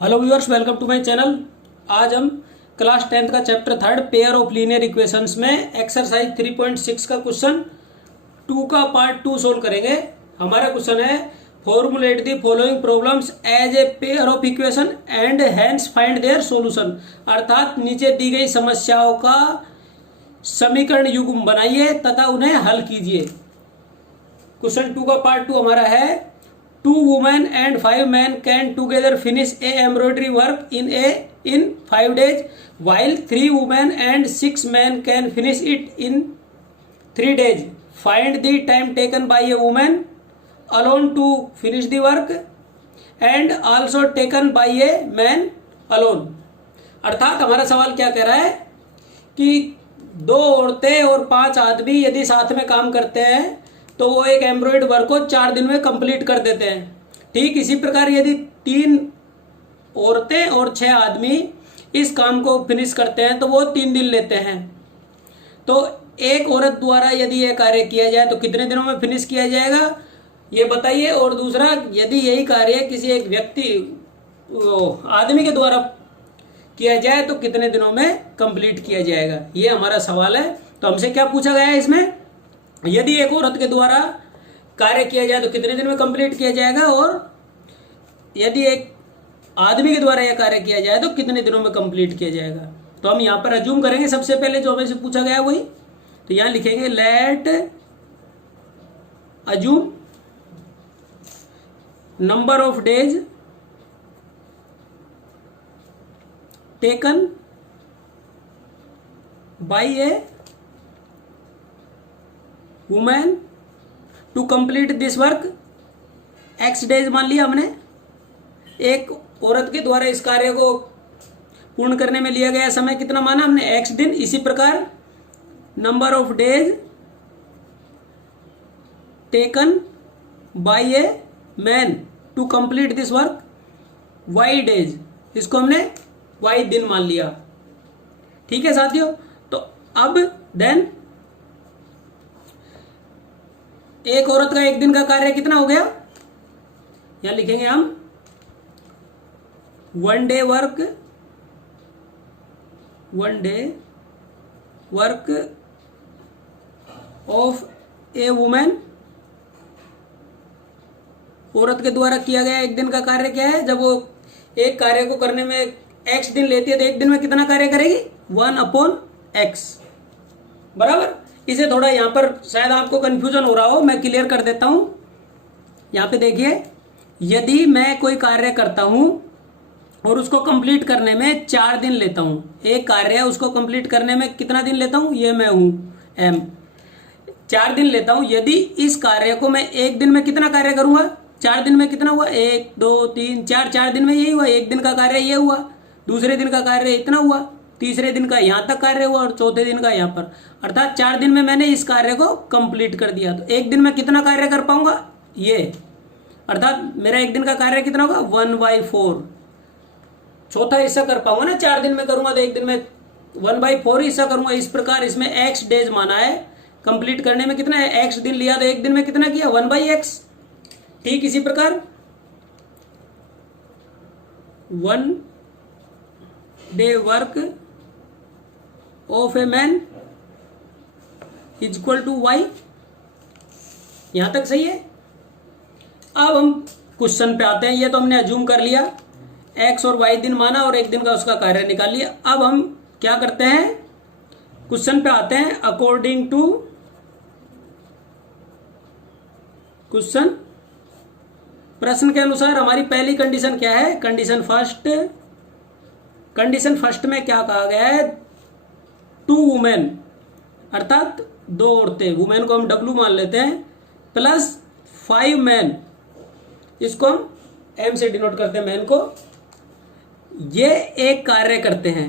Hello viewers, welcome to my channel. आज हम class 10th का chapter 3 pair of linear equations में exercise 3.6 का क्वेश्चन 2 का पार्ट 2 सोल्व करेंगे। हमारा क्वेश्चन है formulate the following problems as a pair of equation and hence find their solution. अर्थात नीचे दी गई समस्याओं का समीकरण युग्म बनाइए तथा उन्हें हल कीजिए। क्वेश्चन 2 का पार्ट 2 हमारा है 2 women and 5 men can together finish a embroidery work in 5 days, while 3 women and 6 men can finish it in 3 days. Find the time taken by a woman alone to finish the work and also taken by a man alone. अर्थात हमारा सवाल क्या कह रहा है कि 2 औरतें और 5 आदमी यदि साथ में काम करते हैं तो वो एक एम्ब्रॉयड वर्क को 4 दिन में कंप्लीट कर देते हैं। ठीक इसी प्रकार यदि 3 औरतें और 6 आदमी इस काम को फिनिश करते हैं तो वो 3 दिन लेते हैं। तो एक औरत द्वारा यदि यह कार्य किया जाए तो कितने दिनों में फिनिश किया जाएगा ये बताइए। और दूसरा, यदि यही कार्य किसी एक व्यक्ति आदमी के द्वारा किया जाए तो कितने दिनों में कंप्लीट किया जाएगा, ये हमारा सवाल है। तो हमसे क्या पूछा गया है इसमें, यदि एक औरत के द्वारा कार्य किया जाए तो कितने दिन में कंप्लीट किया जाएगा, और यदि एक आदमी के द्वारा यह कार्य किया जाए तो कितने दिनों में कंप्लीट किया जाएगा। तो हम यहां पर अज्यूम करेंगे सबसे पहले जो हमें से पूछा गया है वही। तो यहां लिखेंगे let assume number of days taken by a women to complete this work x days मान लिया हमने। एक औरत के द्वारा इस कार्य को पूर्ण करने में लिया गया समय कितना माना हमने, एक्स दिन। इसी प्रकार number of days taken by a man to complete this work y days, इसको हमने वाई दिन मान लिया। ठीक है साथियों। तो अब देन एक औरत का एक दिन का कार्य कितना हो गया, यहां लिखेंगे हम 1 day work of A women. औरत के द्वारा किया गया एक दिन का कार्य क्या है, जब वो एक कार्य को करने में एक्स दिन लेती है तो एक दिन में कितना कार्य करेगी 1/x बराबर। इसे थोड़ा यहां पर शायद आपको कंफ्यूजन हो रहा हो, मैं क्लियर कर देता हूं। यहां पे देखिए, यदि मैं कोई कार्य करता हूं और उसको कंप्लीट करने में 4 दिन लेता हूं, एक कार्य है उसको कंप्लीट करने में कितना दिन लेता हूं, ये मैं हूं एम, 4 दिन लेता हूं। यदि इस कार्य को मैं एक दिन में कितना कार्य करूंगा, 4 दिन में कितना हुआ 1 2 3 4, 4 दिन में यही हुआ। एक दिन का कार्य ये हुआ, दूसरे दिन का कार्य इतना हुआ, तीसरे दिन का यहां तक कार्य हुआ और चौथे दिन का यहां पर। अर्थात 4 दिन में मैंने इस कार्य को कंप्लीट कर दिया। तो एक दिन में कितना कार्य कर पाऊंगा ये, अर्थात मेरा एक दिन का कार्य कितना होगा 1/4, चौथा हिस्सा कर पाऊंगा ना। 4 दिन में करूंगा तो एक दिन में 1/4 हिस्सा करूंगा। इस प्रकार इसमें एक्स डेज माना है, कंप्लीट करने में कितना है एक्स दिन लिया तो एक दिन में कितना किया 1/x। ठीक इसी प्रकार 1 day work of a man is equal to y. यहां तक सही है। अब हम क्वेश्चन पे आते हैं। ये तो हमने अज्यूम कर लिया, एक्स और वाई दिन माना और एक दिन का उसका कार्य निकाल लिया। अब हम क्या करते हैं, क्वेश्चन पे आते हैं। अकॉर्डिंग टू क्वेश्चन, प्रश्न के अनुसार हमारी पहली कंडीशन क्या है, कंडीशन फर्स्ट में क्या कहा गया है 2 वुमेन, अर्थात 2 औरतें, वुमेन को हम डब्लू मान लेते हैं, प्लस 5 मैन, इसको हम एम से डिनोट करते हैं मैन को। ये एक कार्य करते हैं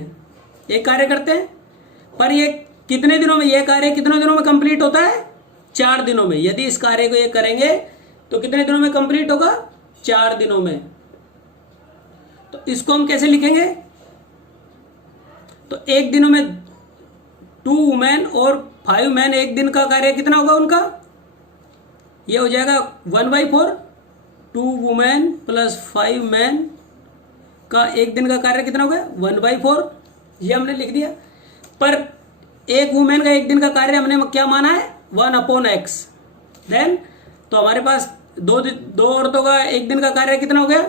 पर ये कितने दिनों में, ये कार्य कितने दिनों में कंप्लीट होता है 4 दिनों में। यदि इस कार्य को ये करेंगे तो कितने दिनों में कंप्लीट होगा 4 दिनों में। तो इसको हम कैसे लिखेंगे, तो एक दिनों में 2 वुमेन और 5 मैन, एक दिन का कार्य कितना होगा उनका, ये हो जाएगा 1/4, 2 वुमेन प्लस 5 मैन का एक दिन का कार्य कितना हो गया 1/4, ये हमने लिख दिया। पर एक वुमेन का एक दिन का कार्य हमने क्या माना है 1/x। देन तो हमारे पास दो औरतों का एक दिन का कार्य कितना हो गया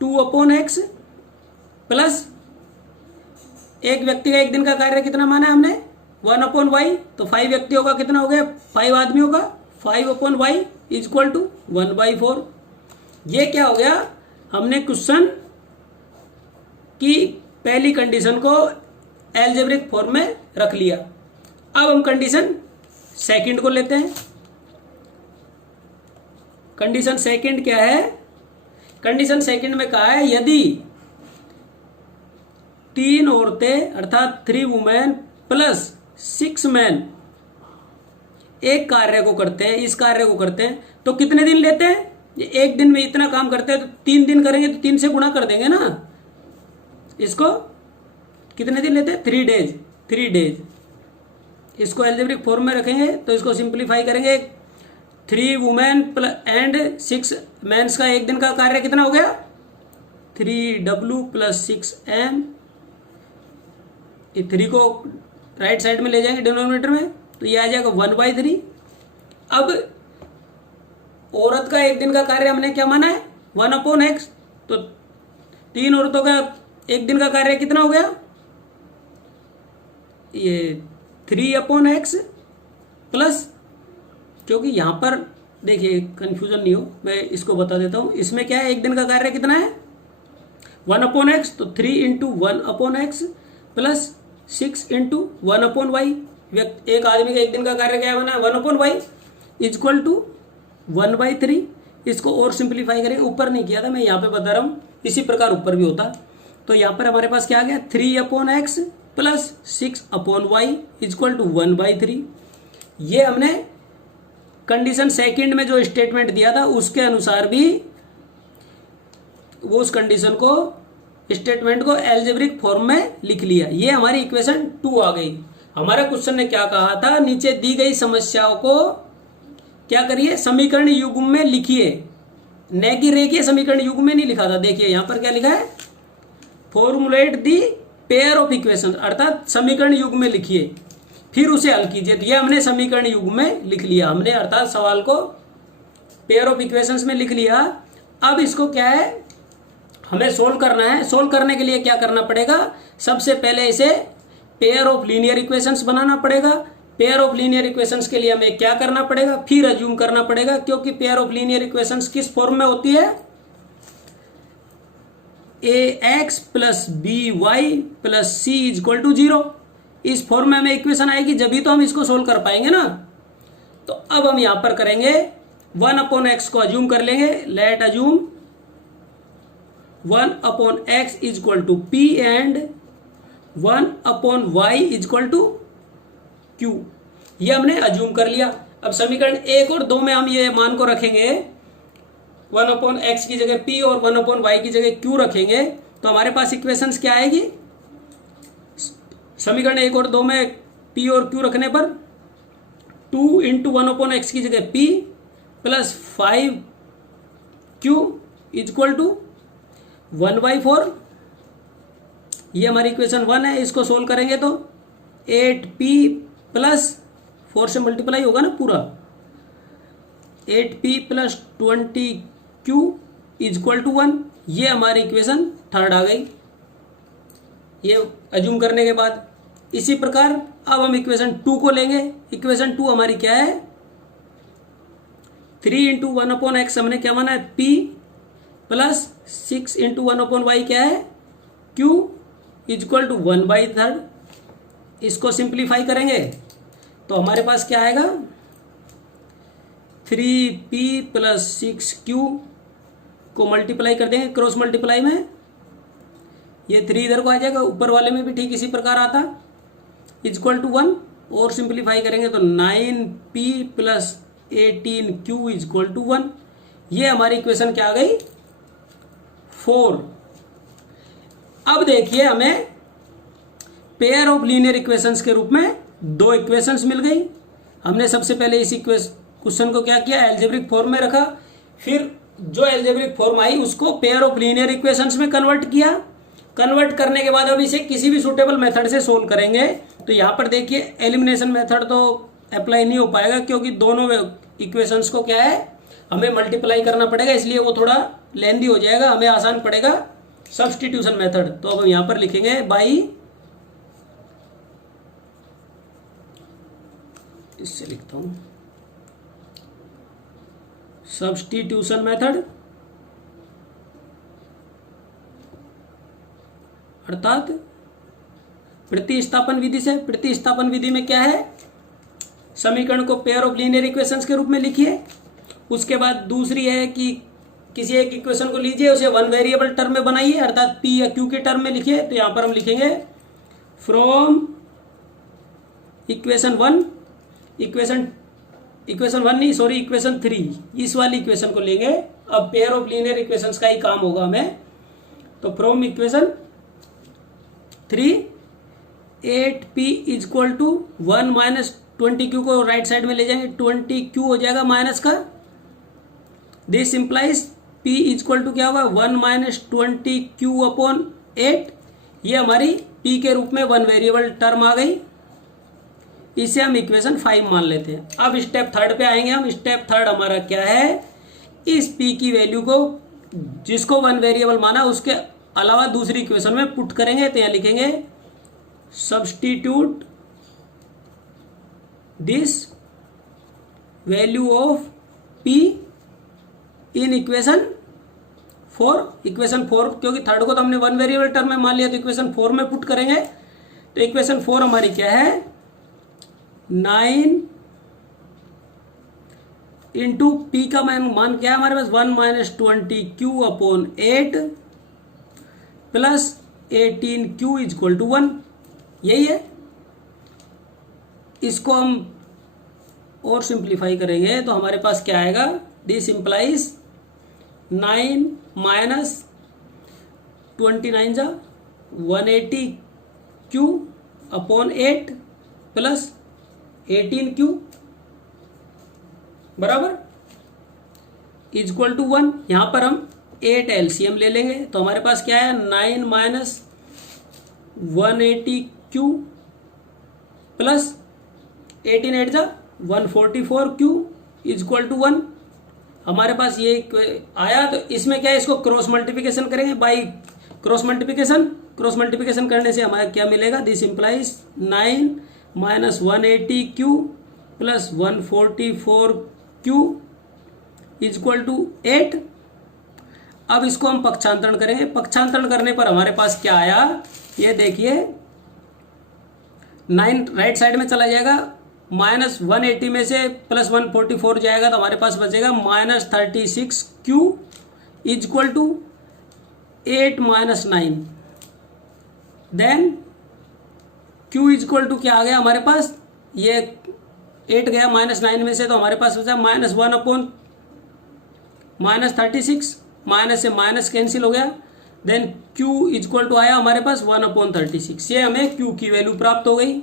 2/x, प्लस एक व्यक्ति का एक दिन का कार्य कितना माना है हमने 1/y। तो 5 व्यक्तियों का कितना हो गया 5 आदमियों का 5/y इक्वल टू 1/4। ये क्या हो गया, हमने क्वेश्चन की पहली कंडीशन को एल्जेब्रिक फॉर्म में रख लिया। अब हम कंडीशन सेकंड को लेते हैं। कंडीशन सेकंड क्या है, कंडीशन सेकंड में कहा है यदि 3 औरतें अर्थात 3 वुमेन प्लस 6 मैन एक कार्य को करते हैं, इस कार्य को करते हैं तो कितने दिन लेते हैं, ये एक दिन में इतना काम करते हैं तो 3 दिन करेंगे तो 3 से गुणा कर देंगे ना, इसको कितने दिन लेते हैं 3 डेज। इसको एल्जेब्रिक फॉर्म में रखेंगे तो इसको सिंप्लीफाई करेंगे 3 वुमेन एंड 6 मैंस का एक दिन का कार्य कितना हो गया 3w प्लस 6m। 3 को राइट साइड में ले जाएंगे डिनोमिनेटर में तो ये आ जाएगा 1/3। अब औरत का एक दिन का कार्य हमने क्या माना है 1/x, तो 3 औरतों का एक दिन का कार्य कितना हो गया ये 3/x, प्लस क्योंकि यहां पर देखिए कंफ्यूजन नहीं हो मैं इसको बता देता हूं, इसमें क्या है एक दिन का कार्य कितना है 1/x, तो 3 × 1/x प्लस 6 × 1/y। एक आदमी का एक दिन का कार्य क्या बना 1/y इक्वल टू 1/3। इसको और सिंप्लीफाई करेंगे, ऊपर नहीं किया था मैं यहाँ पे बता रहा हूँ, इसी प्रकार ऊपर भी होता। तो यहाँ पर हमारे पास क्या आ गया 3/x plus 6/y equal to 1/3। ये हमने कंडीशन सेकंड में जो स्टेटमेंट दिया था उसके अनुसार भी वो उस कंडीशन को स्टेटमेंट को एल्जेब्रिक फॉर्म में लिख लिया। ये हमारी इक्वेशन 2 आ गई। हमारा क्वेश्चन ने क्या कहा था, नीचे दी गई समस्याओं को क्या करिए समीकरण युग्म में लिखिए, न कि रेखीय समीकरण युग्म में नहीं लिखा था। देखिए यहां पर क्या लिखा है formulate the pair of equation, अर्थात समीकरण युग्म में लिखिए फिर उसे हल कीजिए। तो ये हमने समीकरण युग्म में लिख लिया हमने, अर्थात सवाल को पेयर ऑफ इक्वेशंस में लिख लिया। अब इसको क्या है हमें सोल्व करना है। सोल्व करने के लिए क्या करना पड़ेगा, सबसे पहले इसे पेयर ऑफ लीनियर इक्वेशंस बनाना पड़ेगा। पेयर ऑफ लीनियर इक्वेशंस के लिए हमें क्या करना पड़ेगा, फिर अज्यूम करना पड़ेगा, क्योंकि पेयर ऑफ लीनियर इक्वेशंस किस फॉर्म में होती है ax plus by plus c equal to 0। इस फॉर्म में हमें इक्वेशन आएगी, जब भी तो हम इसको सोल्व कर पाएंगे ना। तो अब हम यहां पर करेंगे 1/x को अज्यूम कर लेंगे। Let assume 1/x equal to p and 1/y equal to q। ये हमने अज्यूम कर लिया। अब समीकरण 1 और 2 में हम ये मान को रखेंगे 1/x की जगह p और 1/y की जगह q रखेंगे तो हमारे पास इक्वेशंस क्या आएगी, समीकरण 1 और 2 में p और q रखने पर 2 × 1/x की जगह p plus 5q equal to 1/4। ये हमारी इक्वेशन 1 है। इसको सोल्व करेंगे तो 8p प्लस 4 से मल्टीप्लाई होगा ना पूरा, 8p plus 20q equal to 1। ये हमारी इक्वेशन 3 आ गई ये अज्यूम करने के बाद। इसी प्रकार अब हम इक्वेशन 2 को लेंगे। इक्वेशन 2 हमारी क्या है 3 × 1/x हमने क्या माना है p प्लस 6 × 1/y क्या है q इक्वल टू 1/3। इसको सिंप्लीफाई करेंगे तो हमारे पास क्या आएगा 3p प्लस 6q को मल्टीप्लाई कर देंगे क्रॉस मल्टीप्लाई में, ये 3 इधर को आ जाएगा, ऊपर वाले में भी ठीक इसी प्रकार आता इक्वल टू 1। और सिंप्लीफाई करेंगे तो 9p plus 18q equal to 1। ये हमारी इक्वेशन क्या आ गई 4। अब देखिए हमें पेयर ऑफ लीनियर इक्वेशंस के रूप में 2 इक्वेशंस मिल गई। हमने सबसे पहले इस क्वेश्चन को क्या किया एल्जेब्रिक फॉर्म में रखा, फिर जो एल्जेब्रिक फॉर्म आई उसको पेयर ऑफ लीनियर इक्वेशंस में कन्वर्ट किया। कन्वर्ट करने के बाद अब इसे किसी भी सुटेबल मेथड से सोल्व करेंगे। तो यहाँ पर देखिए एलिमिनेशन मेथड तो अप्लाई नहीं हो पाएगा, क्योंकि दोनों इक्वेशंस को क्या है, हमें मल्टीप्लाई करना पड़ेगा, इसलिए वो थोड़ा लेंदी हो जाएगा, हमें आसान पड़ेगा सब्स्टिट्यूशन मेथड। तो अब हम यहाँ पर लिखेंगे बाई, इससे लिखता हूं सब्स्टिट्यूशन मेथड, अर्थात प्रतिस्थापन विधि से। प्रतिस्थापन विधि में क्या है, समीकरण को पेयर ऑफ लीनियर इक्वेशंस के रूप में लिखिए। उसके बाद दूसरी है कि किसी एक इक्वेशन को लीजिए, उसे वन वेरिएबल टर्म में बनाइए, अर्थात पी या क्यू के टर्म में लिखिए। तो यहां पर हम लिखेंगे फ्रॉम इक्वेशन 3, इस वाली इक्वेशन को लेंगे। अब पेयर ऑफ लीनियर इक्वेशंस का ही काम होगा हमें। तो from equation 3 8p is equal to 1 minus 20q को राइट साइड में ले जाएंगे, 20q हो जाएगा माइनस का। This implies p is equal to क्या होगा, 1 माइनस 20q अपॉन 8। ये हमारी p के रूप में वन वेरिएबल टर्म आ गई। इसे हम इक्वेशन 5 मान लेते हैं। अब स्टेप थर्ड पे आएंगे हम। स्टेप थर्ड हमारा क्या है, इस p की वैल्यू को, जिसको वन वेरिएबल माना, उसके अलावा दूसरी इक्वेशन में पुट करेंगे। तो यहां लिखेंगे substitute this value of p in equation 4। Equation 4, क्योंकि थर्ड को तो हमने वन वेरिएबल टर्म में मान लिया, तो इक्वेशन 4 में पुट करेंगे। तो इक्वेशन 4 हमारी क्या है, 9 इंटू p का मान क्या है हमारे पास, 1 minus 20q upon 8 plus 18q is equal to 1। यही है। इसको हम और सिंप्लीफाई करेंगे तो हमारे पास क्या आएगा, दिस इंप्लाइज 9 माइनस 29 जा 180q अपॉन 8 प्लस 18q बराबर इज इक्वल टू 1। यहां पर हम 8 एलसीएम ले लेंगे। तो हमारे पास क्या है, 9 माइनस 180q प्लस 18 8 जा 144q इज इक्वल टू 1। हमारे पास ये आया। तो इसमें क्या है, इसको क्रॉस मल्टीप्लिकेशन करेंगे by cross multiplication. Cross multiplication करने से हमारा क्या मिलेगा, this implies 9 minus 180q plus 144q is equal to 8। अब इसको हम पक्षांतरण करेंगे। पक्षांतरण करने पर हमारे पास क्या आया, ये देखिए 9 राइट साइड में चला जाएगा, माइनस 180 में से प्लस 144 जाएगा, तो हमारे पास बचेगा minus 36q is equal to 8 minus 9। Then q is equal to क्या आ गया हमारे पास, ये 8 गया माइनस 9 में से, तो हमारे पास बचा माइनस 1 अपॉन माइनस 36। माइनस से माइनस कैंसिल हो गया। Then q is equal to आया हमारे पास 1 अपॉन 36। ये हमें q की वैल्यू प्राप्त हो गई।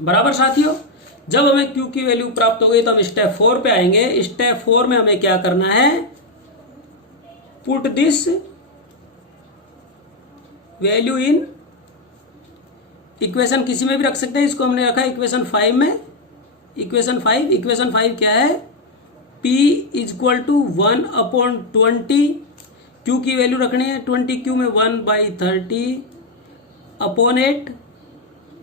बराबर साथियों, जब हमें q की वैल्यू प्राप्त हो गई तो हम स्टेप 4 पे आएंगे। स्टेप 4 में हमें क्या करना है, put this value in equation, किसी में भी रख सकते हैं। इसको हमने रखा इक्वेशन 5 में। इक्वेशन 5 क्या है, p is equal to 1 upon 20, q की वैल्यू रखनी है 20q में 1/30 upon 8।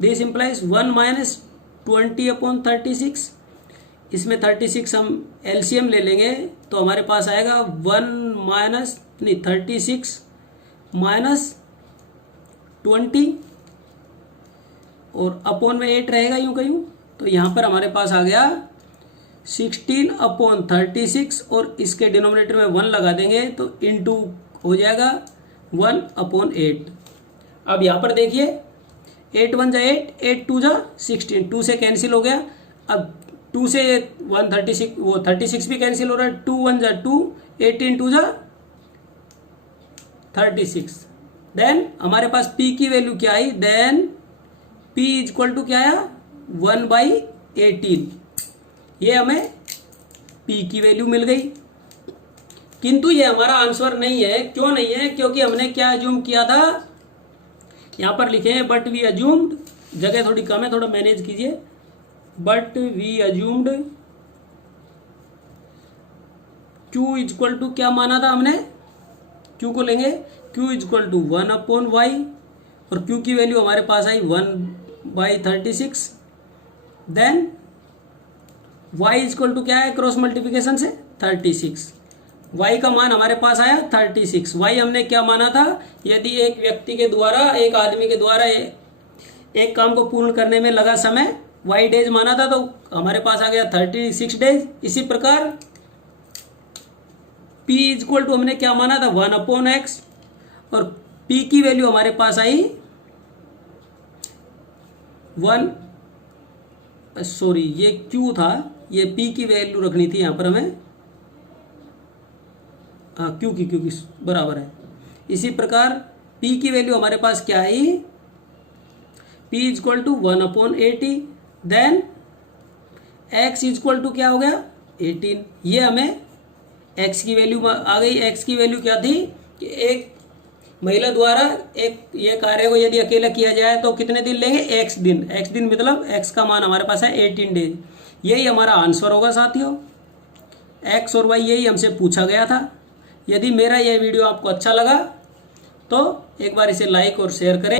This implies 1 minus 20 upon 36। इसमें 36 हम एलसीएम ले लेंगे तो हमारे पास आएगा 36 माइनस 20 और अपॉन में 8 रहेगा यूं का यूं। तो यहाँ पर हमारे पास आ गया 16 अपॉन 36 और इसके डिनोमिनेटर में 1 लगा देंगे तो इनटू हो जाएगा 1 अपॉन 8। अब यहाँ पर देखिए 8 1 जा 8, 8 2 जा 16, 2 से कैंसिल हो गया। अब 2 से 136, वो 36 भी कैंसिल हो रहा है। 2 1 जा 2, 18 2 जा 36। देन हमारे पास p की वैल्यू क्या आई, then p is equal to क्या आया, 1/18। ये हमें p की वैल्यू मिल गई। किंतु ये हमारा आंसर नहीं है। क्यों नहीं है? क्योंकि हमने क्या अज्यूम किया था, यहां पर लिखे हैं बट वी अज्यूम्ड, जगह थोड़ी कम है, थोड़ा मैनेज कीजिए। But we assumed Q equal to क्या माना था हमने, Q को लेंगे, Q इक्वल टू 1/y, और Q की वैल्यू हमारे पास आई 1/36। देन y इक्वल टू क्या है, क्रॉस मल्टीप्लिकेशन से 36, y का मान हमारे पास आया 36। y हमने क्या माना था, यदि एक व्यक्ति के द्वारा, एक आदमी के द्वारा एक काम को पूर्ण करने में लगा समय y डेज माना था, तो हमारे पास आ गया 36 डेज। इसी प्रकार p इक्वल टू हमने क्या माना था 1/x, और p की वैल्यू हमारे पास आई 1, सॉरी ये q था, ये p की वैल्यू रखनी थी यहां पर हमें, हाँ q की बराबर है। इसी प्रकार p की वैल्यू हमारे पास क्या आई, p equal to 1/80, then x equal to क्या हो गया 18। ये हमें x की वैल्यू आ गई। x की वैल्यू क्या थी कि एक महिला द्वारा एक ये कार्य को यदि अकेला किया जाए तो कितने दिन लेंगे, x दिन। x दिन मतलब x का मान हमारे पास है 18 डेज। यही हमारा आंसर होगा साथियों। x और y यही हमसे पूछा गया था। यदि मेरा यह वीडियो आपको अच्छा लगा तो एक बार इसे लाइक और शेयर करें।